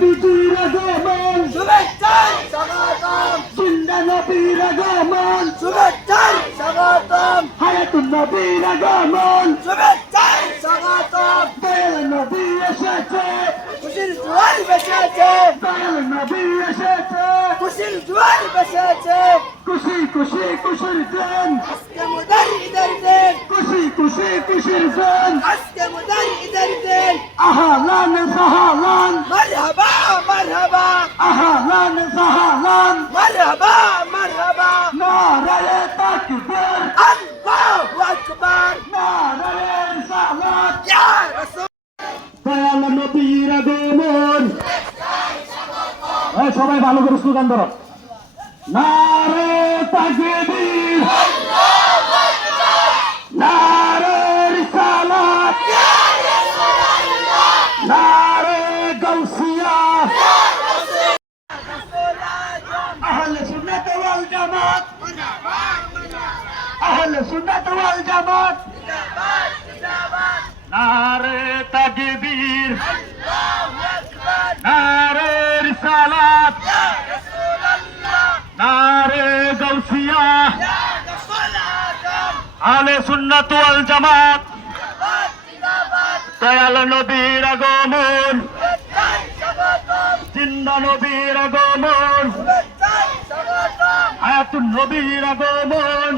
নবীজির আগমন শুভেচ্ছায় স্বাগতম, জিন্দা নবীর আগমন শুভেচ্ছায় স্বাগতম, হায়াতুন নবীর আগমন শুভেচ্ছায় স্বাগতম। দয়াল নবী এসেছে খুশির জোয়ার বেসেছে, দয়াল নবী এসেছে খুশির জোয়ার বেসেছে। খুশি খুশি খুশির দিন আজকে মুদের ঈদের দিন, খুশি খুশি খুশির দিন আজকে মুদের ঈদের দিন। আহলান সাহলান মারহাবা মারহাবা, আহলান সাহলান মারহাবা মারহাবা। নারায়ে তাকবীর আল্লাহু আকবার, নারায়ে রিসালাত ইয়া রাসূল। দয়াল নবীর আগমন সবাই ভালো করে স্লোগান ধরো নারে তাকবীর নারে রিসালাত নারে গাউসিয়া আহলে সুন্নাত ওয়াল জামাত আহলে সুন্নাত ওয়াল জামাত নারে তাকবীর নারে রিসালাত নারে গাউসিয়া আহলে সুন্নাত ওয়াল জামাত দয়াল নবীর আগমন জিন্দা নবীর আগমন হায়াতুন নবীর আগমন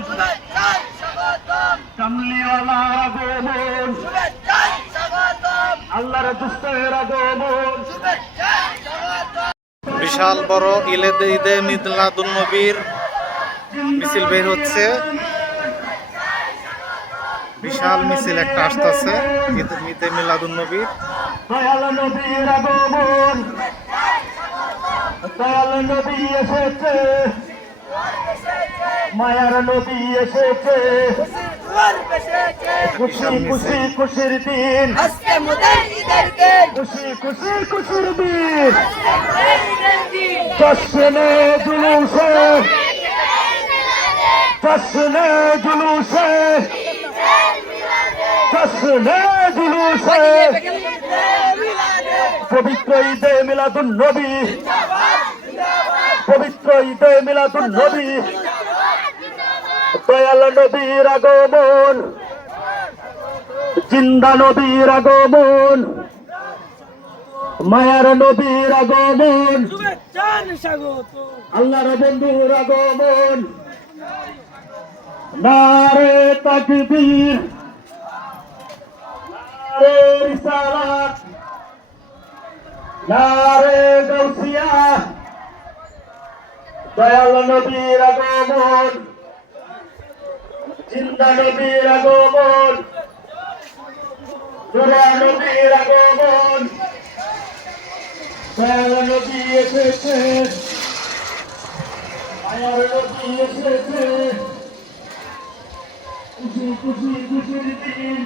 কামলিওয়ালার আগমন আল্লাহর দুস্তের আগমন বিশাল বড় ঈদে মিলাদুন নবীর মিছিল বের হচ্ছে। বিশাল মিছিল একটা আসতেছে ঈদে মিলাদুন নবীর। দয়াল নবীর আগমন দয়াল নবী এসেছে মায়ার নবী এসেছে জোয়ার বেসেছে, খুশি খুশি খুশির দিন আজকে মুদের ঈদের দিন, খুশি খুশি খুশির দিন মুদের ঈদের দিন। জশ্নে জুলুসে জশ্নে জুলুসে জশ্নে জুলুসে পবিত্র ঈদে মিলাদুন নবী পবিত্র ঈদে মিলাদুন নবী দয়াল নবীর আগমন জিন্দা নবীর আগমন মায়ার নবীর আগমন আল্লাহর বন্ধুর আগমন নারে তাকবীর নারে রিসালাত নারে গাউসিয়া দয়াল নবীর আগমন জিন্দা নবীর আগমন নূরা নবীর আগমন দয়াল নবী এসেছে মায়ার নবী এসেছে খুশি খুশি খুশির দিন